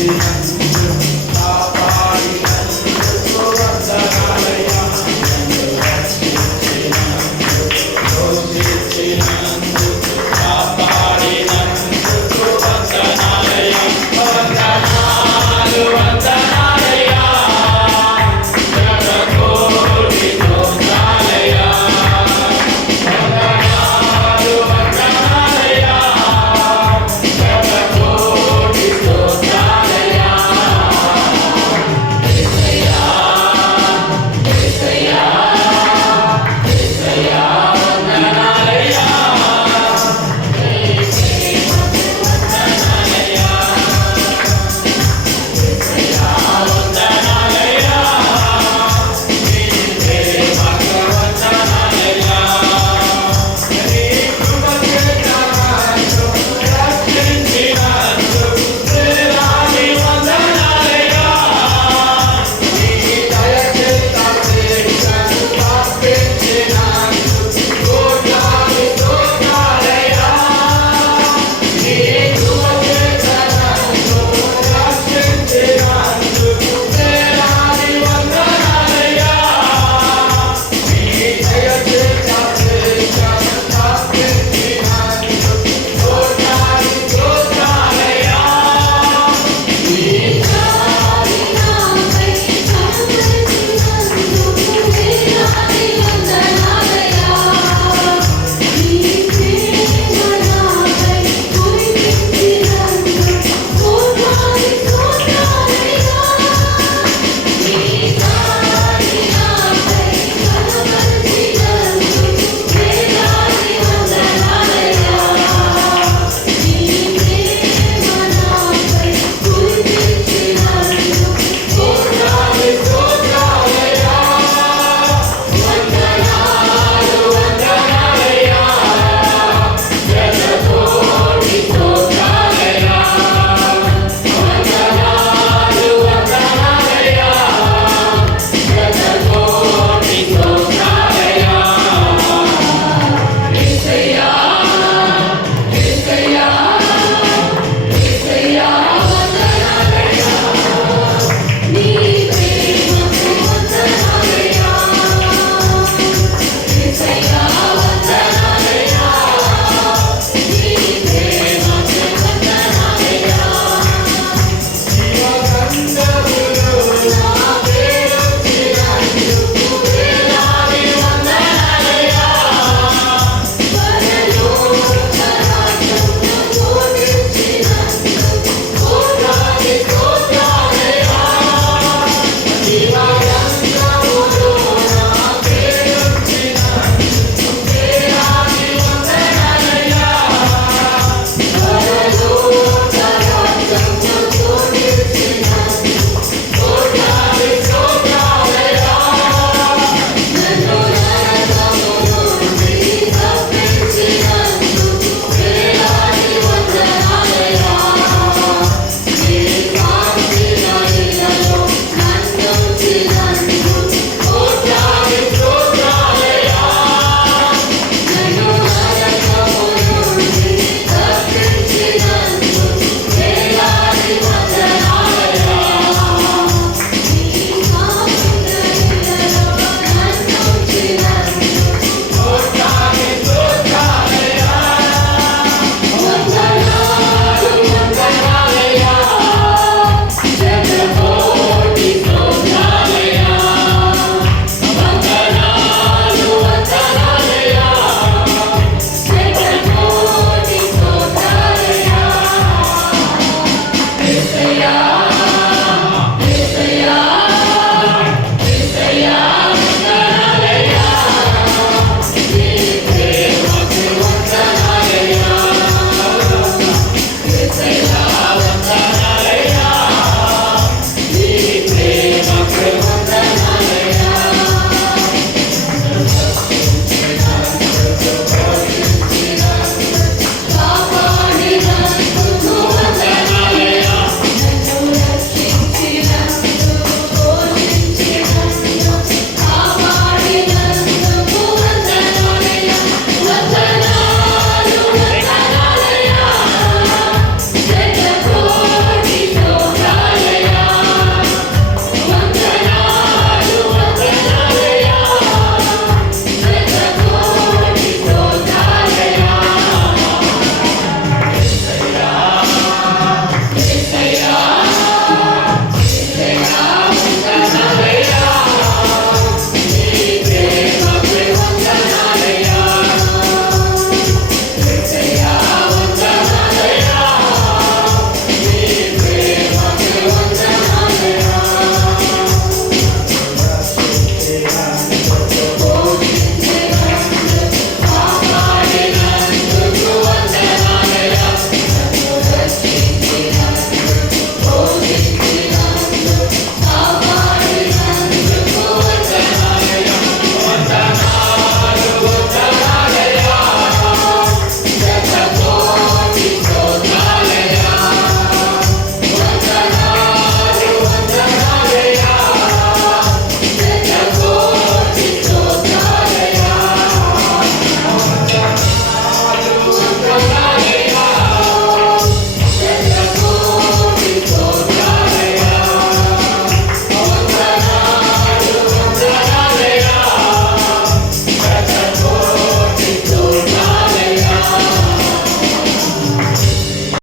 Yeah.